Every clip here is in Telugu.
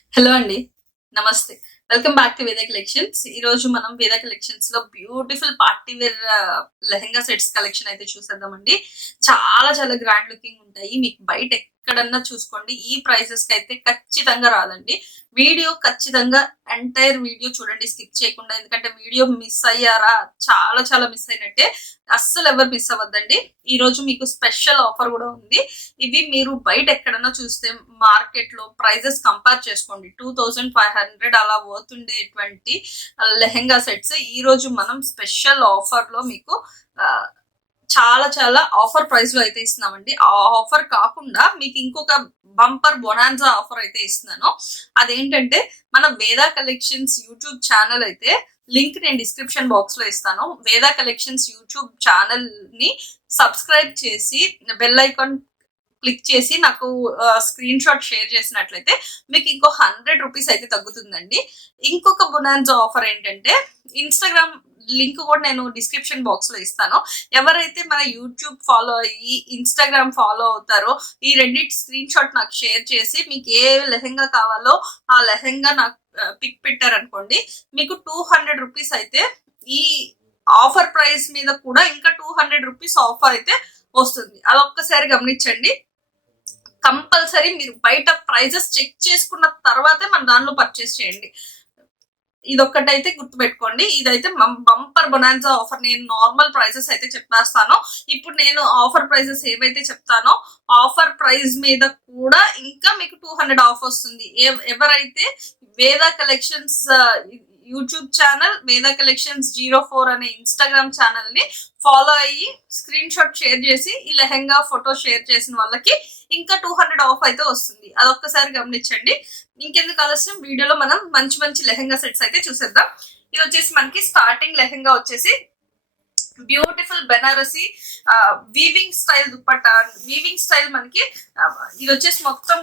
హలో అండి. నమస్తే. Welcome back to Veda collections. ఈరోజు మనం వేద కలెక్షన్స్‌లో beautiful party wear lehenga sets collection అయితే చూసేద్దామండి. చాలా చాలా గ్రాండ్ లుకింగ్ ఉంటాయి. మీకు బయట ఎక్కడన్నా చూసుకోండి. ఈ ప్రైసెస్‌కైతే ఖచ్చితంగా రాదండి. వీడియో ఖచ్చితంగా ఎంటైర్ వీడియో చూడండి స్కిప్ చేయకుండా. ఎందుకంటే వీడియో మిస్ అయ్యారా చాలా చాలా మిస్ అయినట్టే. అస్సలు ఎవరు మిస్ అవ్వద్దండి. ఈరోజు మీకు స్పెషల్ ఆఫర్ కూడా ఉంది. ఇవి మీరు బయట ఎక్కడన్నా చూస్తే మార్కెట్ లో ప్రైజెస్ కంపేర్ చేసుకోండి. 2500 అలా పోతుండేటువంటి లెహెంగా సెట్స్ ఈ రోజు మనం స్పెషల్ ఆఫర్ లో మీకు చాలా చాలా ఆఫర్ ప్రైస్ లో అయితే ఇస్తున్నామండి. ఆ ఆఫర్ కాకుండా మీకు ఇంకొక బంపర్ బొనాన్జా ఆఫర్ అయితే ఇస్తున్నాను. అదేంటంటే మన వేదా కలెక్షన్స్ యూట్యూబ్ ఛానల్ అయితే లింక్ నేను డిస్క్రిప్షన్ బాక్స్ లో ఇస్తాను. వేదా కలెక్షన్స్ యూట్యూబ్ ఛానల్ ని సబ్స్క్రైబ్ చేసి బెల్ ఐకాన్ క్లిక్ చేసి నాకు స్క్రీన్ షాట్ షేర్ చేసినట్లయితే మీకు ఇంకో 100 రూపీస్ అయితే తగ్గుతుందండి. ఇంకొక బొనాన్జా ఆఫర్ ఏంటంటే ఇన్స్టాగ్రామ్ లింక్ కూడా నేను డిస్క్రిప్షన్ బాక్స్ లో ఇస్తాను. ఎవరైతే మన యూట్యూబ్ ఫాలో అయ్యి ఇన్స్టాగ్రామ్ ఫాలో అవుతారో ఈ రెండింటి స్క్రీన్ షాట్ నాకు షేర్ చేసి మీకు ఏ లెహెంగా కావాలో ఆ లెహెంగా నాకు పిక్ పెట్టారనుకోండి, మీకు 200 రూపీస్ అయితే ఈ ఆఫర్ ప్రైస్ మీద కూడా ఇంకా 200 రూపీస్ ఆఫర్ అయితే వస్తుంది. అదొక్కసారి గమనించండి. కంపల్సరీ మీరు బయట ప్రైజెస్ చెక్ చేసుకున్న తర్వాతే మన దానిలో పర్చేస్ చేయండి. ఇదొక్కటైతే గుర్తుపెట్టుకోండి. ఇదైతే బంపర్ బొనాన్జా ఆఫర్. నేను నార్మల్ ప్రైజెస్ అయితే చెప్పేస్తాను. ఇప్పుడు నేను ఆఫర్ ప్రైజెస్ ఏవైతే చెప్తానో ఆఫర్ ప్రైస్ మీద కూడా ఇంకా మీకు 200 ఆఫ్ వస్తుంది. ఎవరైతే వేదా కలెక్షన్స్ యూట్యూబ్ ఛానల్, వేదా కలెక్షన్స్ 04 అనే ఇన్స్టాగ్రామ్ ఛానల్ ని ఫాలో అయ్యి స్క్రీన్ షాట్ షేర్ చేసి ఈ లెహెంగా ఫోటో షేర్ చేసిన వాళ్ళకి ఇంకా 200 ఆఫ్ అయితే వస్తుంది. అదొక్కసారి గమనించండి. ఇంకెందుకు ఆలస్యం, వీడియోలో మనం మంచి మంచి లెహెంగా సెట్స్ అయితే చూసేద్దాం. ఇది వచ్చేసి మనకి స్టార్టింగ్ లెహెంగా వచ్చేసి beautiful Banarasi weaving style dupatta. Weaving style మనకి ఇది వచ్చేసి మొత్తం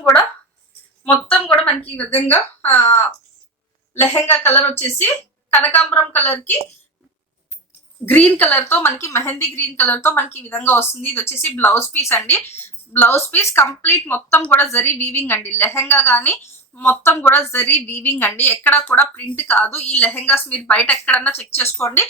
కూడా మనకి ఈ విధంగా లెహెంగా కలర్ వచ్చేసి కనకాంబరం కలర్ కి గ్రీన్ కలర్ తో మనకి మెహందీ గ్రీన్ కలర్ తో మనకి ఈ విధంగా వస్తుంది. ఇది వచ్చేసి బ్లౌజ్ పీస్ అండి. బ్లౌజ్ పీస్ కంప్లీట్ మొత్తం కూడా జరీ వీవింగ్ అండి. లెహెంగా గానీ మొత్తం కూడా జరీ వీవింగ్ అండి. ఎక్కడ కూడా ప్రింట్ కాదు. ఈ లెహెంగాస్ మీరు బయట ఎక్కడన్నా చెక్ చేసుకోండి.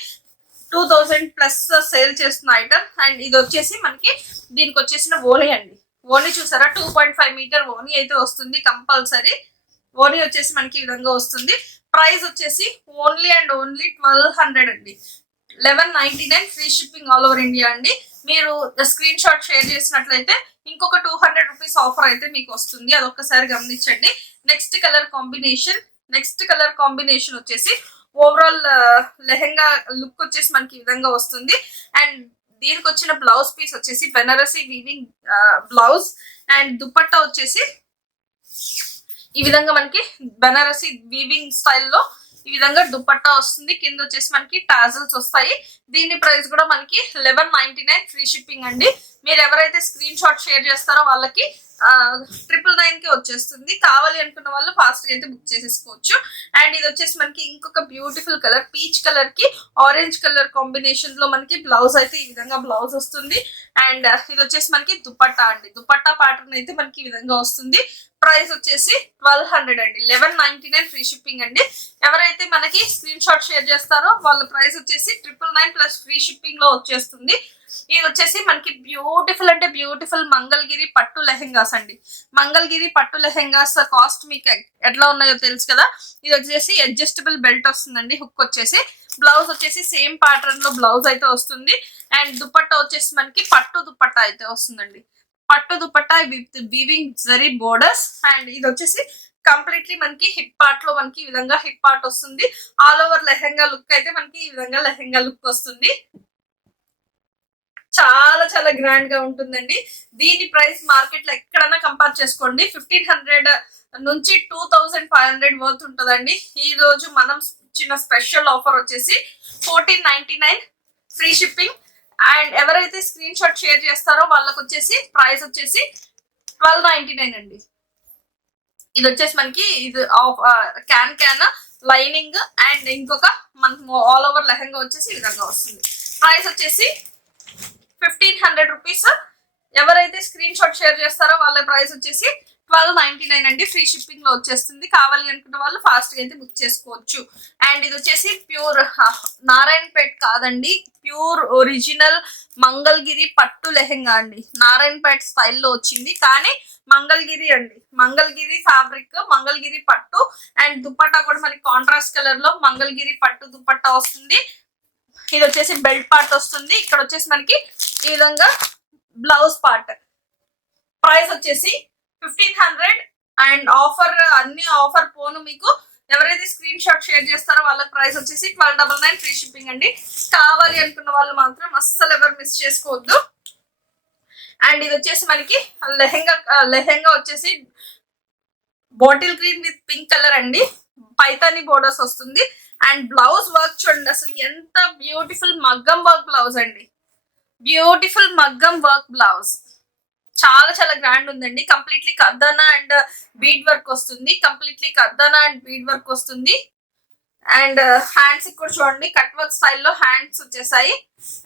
2000 ప్లస్ సేల్ చేస్తున్న ఐటమ్. అండ్ ఇది వచ్చేసి మనకి దీనికి వచ్చేసిన ఓనీ అండి. ఓనీ చూసారా, 2.5 మీటర్ ఓనీ అయితే వస్తుంది కంపల్సరీ. ఓనీ వచ్చేసి మనకి ఈ విధంగా వస్తుంది. ప్రైస్ వచ్చేసి ఓన్లీ అండ్ ఓన్లీ 1200 అండి. 1199 free shipping all over India అండి. మీరు స్క్రీన్ షాట్ షేర్ చేసినట్లయితే ఇంకొక 200 రూపీస్ ఆఫర్ అయితే మీకు వస్తుంది. అదొక్కసారి గమనించండి. నెక్స్ట్ కలర్ కాంబినేషన్ వచ్చేసి ఓవరాల్ లెహెంగా లుక్ వచ్చేసి మనకి ఈ విధంగా వస్తుంది. అండ్ దీనికి వచ్చిన బ్లౌజ్ పీస్ వచ్చేసి Banarasi weaving blouse. And dupatta వచ్చేసి ఈ విధంగా మనకి బెనారసీ వీవింగ్ స్టైల్లో ఈ విధంగా దుపట్టా వస్తుంది. కింద వచ్చేసి మనకి టాజల్స్ వస్తాయి. దీని ప్రైస్ కూడా మనకి 1199 ఫ్రీ షిప్పింగ్ అండి. మీరు ఎవరైతే స్క్రీన్ షాట్ షేర్ చేస్తారో వాళ్ళకి 999 కి వచ్చేస్తుంది. కావాలి అనుకున్న వాళ్ళు ఫాస్ట్ గా అయితే బుక్ చేసేసుకోవచ్చు. అండ్ ఇది వచ్చేసి మనకి ఇంకొక బ్యూటిఫుల్ కలర్ పీచ్ కలర్ కి ఆరెంజ్ కలర్ కాంబినేషన్ లో మనకి బ్లౌజ్ అయితే ఈ విధంగా బ్లౌజ్ వస్తుంది. అండ్ ఇది వచ్చేసి మనకి దుపట్టా అండి. దుపట్టా ప్యాటర్న్ అయితే మనకి ఈ విధంగా వస్తుంది. ప్రైస్ వచ్చేసి 1200 అండి. 1199 ఫ్రీ షిప్పింగ్ అండి. ఎవరైతే మనకి స్క్రీన్ షాట్ షేర్ చేస్తారో వాళ్ళ ప్రైస్ వచ్చేసి 999 ప్లస్ ఫ్రీ షిప్పింగ్ లో వచ్చేస్తుంది. ఇది వచ్చేసి మనకి బ్యూటిఫుల్ అంటే బ్యూటిఫుల్ మంగళగిరి పట్టు లెహెంగాస్ అండి. మంగళగిరి పట్టు లెహెంగాస్ కాస్ట్ మీకు ఎట్లా ఉన్నాయో తెలుసు కదా. ఇది వచ్చేసి అడ్జస్టబుల్ బెల్ట్ వస్తుందండి. హుక్ వచ్చేసి బ్లౌజ్ వచ్చేసి సేమ్ ప్యాటర్న్ లో బ్లౌజ్ అయితే వస్తుంది. అండ్ దుపట్టా వచ్చేసి మనకి పట్టు దుపట్టా అయితే వస్తుందండి. పట్టు dupatta with weaving zari borders. And ఇది వచ్చేసి కంప్లీట్లీ మనకి హిప్ పార్ట్ లో మనకి ఈ విధంగా హిప్ పార్ట్ వస్తుంది. ఆల్ ఓవర్ లెహెంగా లుక్ అయితే మనకి ఈ విధంగా లెహెంగా లుక్ వస్తుంది. చాలా చాలా గ్రాండ్ గా ఉంటుందండి. దీని ప్రైస్ మార్కెట్ లో ఎక్కడన్నా కంపేర్ చేసుకోండి 1500 నుంచి 2500 వర్త్ ఉంటుందండి. ఈ రోజు మనం ఇచ్చిన స్పెషల్ ఆఫర్ వచ్చేసి 1499 ఫ్రీ షిప్పింగ్. అండ్ ఎవరైతే స్క్రీన్ షాట్ షేర్ చేస్తారో వాళ్ళకి వచ్చేసి ప్రైస్ వచ్చేసి 1299 అండి. ఇది వచ్చేసి మనకి ఇది క్యాన్ లైనింగ్ అండ్ ఇంకొక మనకి ఆల్ ఓవర్ లెహంగా వచ్చేసి ఈ విధంగా వస్తుంది. ప్రైస్ వచ్చేసి 1500 రూపీస్. ఎవరైతే స్క్రీన్ షాట్ షేర్ చేస్తారో వాళ్ళ ప్రైస్ వచ్చేసి 1299 అండి, ఫ్రీ షిప్పింగ్ లో వచ్చేస్తుంది. కావాలి అనుకున్న వాళ్ళు ఫాస్ట్ గా అయితే బుక్ చేసుకోవచ్చు. అండ్ ఇది వచ్చేసి ప్యూర్ నారాయణపేట్ కాదండి, ప్యూర్ ఒరిజినల్ మంగళగిరి పట్టు లెహెంగా అండి. నారాయణపేట్ స్టైల్లో వచ్చింది కానీ మంగళగిరి అండి, మంగళగిరి ఫ్యాబ్రిక్, మంగళగిరి పట్టు. అండ్ దుపట్టా కూడా మనకి కాంట్రాస్ట్ కలర్ లో మంగళగిరి పట్టు దుపట్టా వస్తుంది. ఇది వచ్చేసి బెల్ట్ పార్ట్ వస్తుంది. ఇక్కడ వచ్చేసి మనకి ఈ విధంగా బ్లౌజ్ పార్ట్. ప్రైస్ వచ్చేసి 1500 అండ్ ఆఫర్ అన్ని ఆఫర్ పోను మీకు ఎవరైతే స్క్రీన్ షాట్ షేర్ చేస్తారో వాళ్ళకి ప్రైస్ వచ్చేసి 1299 ఫ్రీ షిప్పింగ్ అండి. కావాలి అనుకున్న వాళ్ళు మాత్రం అస్సలు ఎవరు మిస్ చేసుకోవద్దు. అండ్ ఇది వచ్చేసి మనకి లెహెంగా వచ్చేసి bottle green with pink colour అండి, పైతాని బోర్డర్స్ వస్తుంది. అండ్ బ్లౌజ్ వర్క్ చూడండి అసలు ఎంత బ్యూటిఫుల్ మగ్గం వర్క్ బ్లౌజ్ అండి, బ్యూటిఫుల్ మగ్గం వర్క్ బ్లౌజ్. చాలా చాలా గ్రాండ్ ఉందండి. కంప్లీట్లీ కర్దానా అండ్ బీడ్ వర్క్ వస్తుంది, కంప్లీట్లీ కర్దానా అండ్ బీడ్ వర్క్ వస్తుంది. అండ్ హ్యాండ్స్ కూడా చూడండి కట్ వర్క్ స్టైల్లో హ్యాండ్స్ వచ్చేసాయి.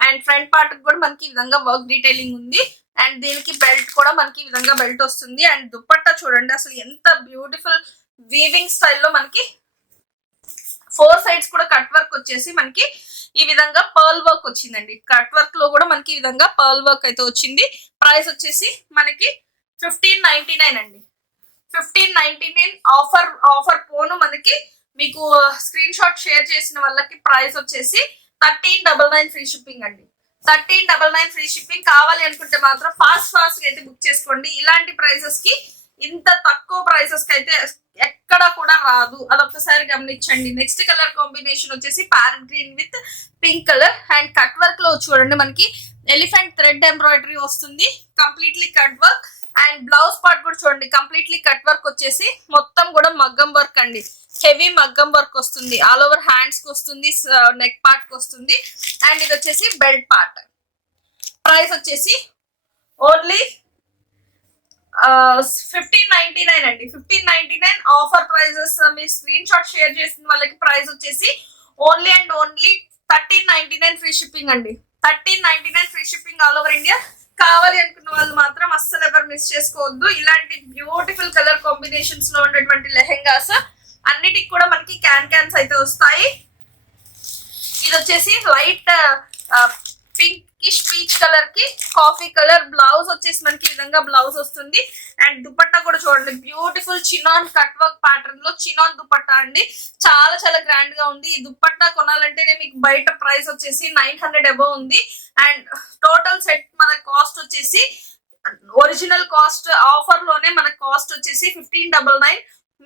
అండ్ ఫ్రంట్ పార్ట్ కూడా మనకి ఈ విధంగా వర్క్ డీటెయిలింగ్ ఉంది. అండ్ దీనికి బెల్ట్ కూడా మనకి ఈ విధంగా బెల్ట్ వస్తుంది. అండ్ దుపట్టా చూడండి అసలు ఎంత బ్యూటిఫుల్ వీవింగ్ స్టైల్లో మనకి 4 సైడ్స్ కూడా కట్ వర్క్ వచ్చేసి మనకి ఈ విధంగా పర్ల్ వర్క్ వచ్చిందండి. కట్ వర్క్ లో కూడా మనకి ఈ విధంగా పర్ల్ వర్క్ అయితే వచ్చింది. ప్రైస్ వచ్చేసి మనకి 1599 అండి, 1599 ఆఫర్ పోను మనకి. మీకు స్క్రీన్ షాట్ షేర్ చేసిన వాళ్ళకి ప్రైస్ వచ్చేసి 1399 ఫ్రీ షిప్పింగ్ అండి, 1399 ఫ్రీ షిప్పింగ్. కావాలి అనుకుంటే మాత్రం ఫాస్ట్ గా అయితే బుక్ చేసుకోండి. ఇలాంటి ప్రైసెస్ కి, ఇంత తక్కువ ప్రైసెస్ కి అయితే ఎక్కడ కూడా రాదు, అదొక్కసారి గమనించండి. నెక్స్ట్ కలర్ కాంబినేషన్ వచ్చేసి parrot green with pink colour. And cut work లో చూడండి మనకి ఎలిఫెంట్ థ్రెడ్ ఎంబ్రాయిడరీ వస్తుంది, completely cut work. And blouse part కూడా చూడండి కంప్లీట్లీ కట్ వర్క్ వచ్చేసి మొత్తం కూడా మగ్గం వర్క్ అండి, హెవీ మగ్గం వర్క్ వస్తుంది. ఆల్ ఓవర్ హ్యాండ్స్ కి వస్తుంది, నెక్ పార్ట్ కి వస్తుంది. అండ్ ఇది వచ్చేసి బెల్ట్ పార్ట్. ప్రైస్ వచ్చేసి ఓన్లీ 1599 అండి, 1599 ఆఫర్ ప్రైజెస్. మీ స్క్రీన్ షాట్ షేర్ చేసిన వాళ్ళకి ప్రైస్ వచ్చేసి only and only 1399 free shipping అండి, 1399 free shipping all over India. కావాలి అనుకున్న వాళ్ళు మాత్రం అస్సలు ఎవరు మిస్ చేసుకోవద్దు. ఇలాంటి బ్యూటిఫుల్ కలర్ కాంబినేషన్స్ లో ఉన్నటువంటి లెహెంగాస్ అన్నిటికి కూడా మనకి క్యాన్స్ అయితే వస్తాయి. ఇది వచ్చేసి లైట్ పింకిష్ పీచ్ కలర్ కి కాఫీ కలర్ బ్లౌజ్ వచ్చేసి మనకి ఈ విధంగా బ్లౌజ్ వస్తుంది. అండ్ దుపట్టా కూడా చూడండి beautiful chinon cut work pattern లో చినాన్ దుపట్టా అండి, చాలా చాలా గ్రాండ్ గా ఉంది. ఈ దుపట్టా కొనాలంటేనే మీకు బయట ప్రైస్ వచ్చేసి 900 అబౌవ్ ఉంది. అండ్ టోటల్ సెట్ మన కాస్ట్ వచ్చేసి ఒరిజినల్ కాస్ట్ ఆఫర్ లోనే మన కాస్ట్ వచ్చేసి 1599.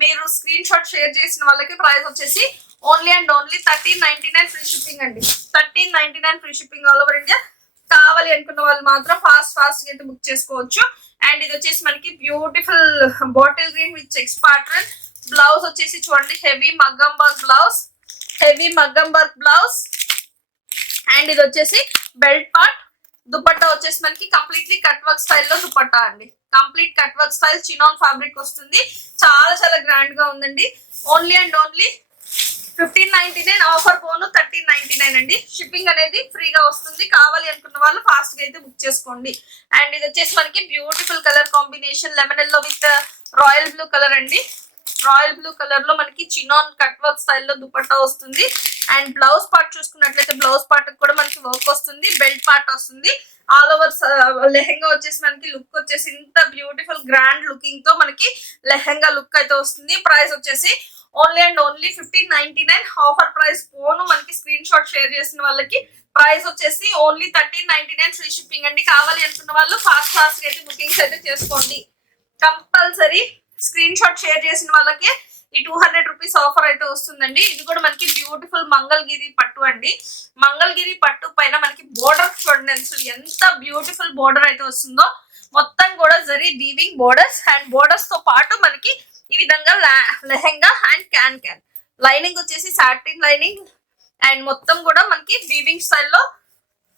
మీరు స్క్రీన్ షాట్ షేర్ చేసిన వాళ్ళకి ప్రైస్ వచ్చేసి only and only 1399 free shipping అండి, 1399 free shipping all over India. కావాలి అనుకున్న వాళ్ళు మాత్రం ఫాస్ట్ గా అయితే బుక్ చేసుకోవచ్చు. అండ్ ఇది వచ్చేసి మనకి beautiful bottle green with checks pattern. Blouse వచ్చేసి చూడండి హెవీ మగ్గం వర్క్ బ్లౌజ్, హెవీ మగ్గం వర్క్ బ్లౌజ్. అండ్ ఇది వచ్చేసి బెల్ట్ పార్ట్. దుపట్టా వచ్చేసి మనకి కంప్లీట్లీ కట్ వర్క్ స్టైల్లో దుపట్టా అండి, complete cut work style chinon fabric వస్తుంది. చాలా చాలా గ్రాండ్ గా ఉందండి. ఓన్లీ అండ్ ఓన్లీ 1599 ఆఫర్ పోను 1399 అండి. షిప్పింగ్ అనేది ఫ్రీగా వస్తుంది. కావాలి అనుకున్న వాళ్ళు ఫాస్ట్ గా అయితే బుక్ చేసుకోండి. అండ్ ఇది వచ్చేసి మనకి beautiful colour combination lemon yellow with royal blue colour అండి. రాయల్ బ్లూ కలర్ లో మనకి చినాన్ కట్ వర్క్ స్టైల్లో దుపట్టా వస్తుంది. అండ్ బ్లౌజ్ పార్ట్ చూసుకున్నట్లయితే బ్లౌజ్ పార్ట్ కూడా మనకి వర్క్ వస్తుంది, బెల్ట్ పార్ట్ వస్తుంది. ఆల్ ఓవర్ లెహెంగా వచ్చేసి మనకి లుక్ వచ్చేసి ఇంత బ్యూటిఫుల్ గ్రాండ్ లుకింగ్ తో మనకి లెహెంగా లుక్ అయితే వస్తుంది. ప్రైస్ వచ్చేసి only and only 1599 offer price పోను మనకి స్క్రీన్ షాట్ షేర్ చేసిన వాళ్ళకి ప్రైస్ వచ్చేసి ఓన్లీ 1399 ఫ్రీ షిప్పింగ్ అండి. కావాలి అనుకున్న వాళ్ళు ఫాస్ట్ గా అయితే బుకింగ్స్ అయితే చేసుకోండి. కంపల్సరీ స్క్రీన్ షాట్ షేర్ చేసిన వాళ్ళకి ఈ 200 రూపీస్ ఆఫర్ అయితే వస్తుందండి. ఇది కూడా మనకి బ్యూటిఫుల్ మంగళగిరి పట్టు అండి. మంగళగిరి పట్టు పైన మనకి బోర్డర్ చూడండి ఎంత బ్యూటిఫుల్ బోర్డర్ అయితే వస్తుందో. మొత్తం కూడా zari weaving borders. And borders తో పాటు మనకి ఈ విధంగా లెహెంగా అండ్ క్యాన్ లైనింగ్ వచ్చేసి సాటిన్ లైనింగ్. అండ్ మొత్తం కూడా మనకి వీవింగ్ స్టైల్లో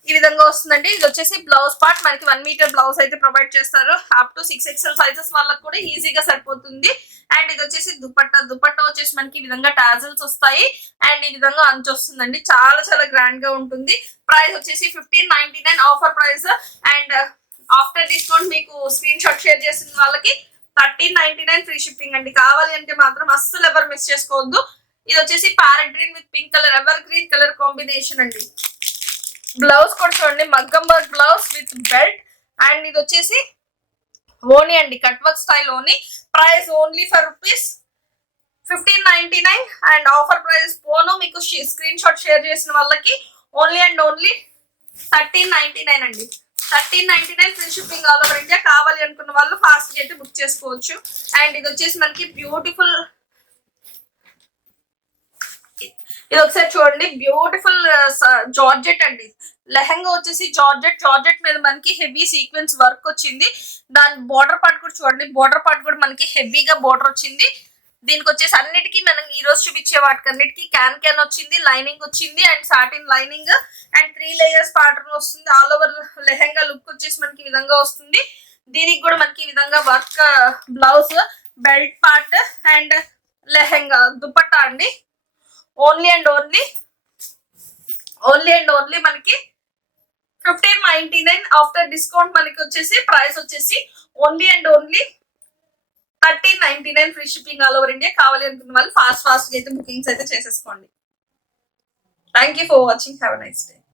ఈ విధంగా వస్తుందండి. ఇది వచ్చేసి బ్లౌజ్ పార్ట్ మనకి 1 మీటర్ బ్లౌజ్ అయితే ప్రొవైడ్ చేస్తారు. అప్ టు 6XL సైజెస్ వాళ్ళకి కూడా ఈజీగా సరిపోతుంది. అండ్ ఇది వచ్చేసి దుపట్టా వచ్చేసి మనకి ఈ విధంగా టాజల్స్ వస్తాయి. అండ్ ఈ విధంగా అంచు వస్తుందండి, చాలా చాలా గ్రాండ్ గా ఉంటుంది. ప్రైస్ వచ్చేసి 1599 offer price. And after discount మీకు స్క్రీన్ షాట్ షేర్ చేసిన వాళ్ళకి 1399 ఫ్రీ షిప్పింగ్ అండి. కావాలి అంటే మాత్రం అస్సలు ఎవరు మిస్ చేసుకోవద్దు. ఇది వచ్చేసి parrot green with pink colour, evergreen colour combination అండి. బ్లౌజ్ కూడా చూడండి, మగ్గం work blouse with belt. And ఇది వచ్చేసి ఓనీ అండి, కట్ వర్క్ స్టైల్ ఓనీ. Price only for rupees 1599 and offer price పోను మీకు స్క్రీన్ షాట్ షేర్ చేసిన వాళ్ళకి ఓన్లీ అండ్ ఓన్లీ 1399 అండి. 1399 free shipping all over India. కావాలి అనుకున్న వాళ్ళు ఫాస్ట్ గా అయితే బుక్ చేసుకోవచ్చు. అండ్ ఇది వచ్చేసి మనకి బ్యూటిఫుల్, ఇది ఒకసారి చూడండి, బ్యూటిఫుల్ జార్జెట్ అండి. లెహంగా వచ్చేసి జార్జెట్ మీద మనకి హెవీ సీక్వెన్స్ వర్క్ వచ్చింది. దాని బోర్డర్ పార్ట్ కూడా చూడండి, బోర్డర్ పార్ట్ కూడా మనకి హెవీగా బోర్డర్ వచ్చింది. దీనికి వచ్చేసి అన్నిటికీ మనం ఈ రోజు చూపించే వాటికి అన్నిటికీ క్యాన్ వచ్చింది, లైనింగ్ వచ్చింది and satin lining and 3 layers pattern వస్తుంది. ఆల్ ఓవర్ లెహంగా లుక్ వచ్చేసి మనకి ఈ విధంగా వస్తుంది. దీనికి కూడా మనకి ఈ విధంగా work blouse, belt part and lehenga dupatta అండి. ఓన్లీ అండ్ ఓన్లీ మనకి 1599 ఆఫ్టర్ డిస్కౌంట్. మనకి వచ్చేసి ప్రైస్ వచ్చేసి only and only 1399 free shipping all over India. కావాలి అనుకున్న వాళ్ళు ఫాస్ట్ గా అయితే బుకింగ్స్ అయితే చేసేసుకోండి. Thank you for watching. Have a nice day.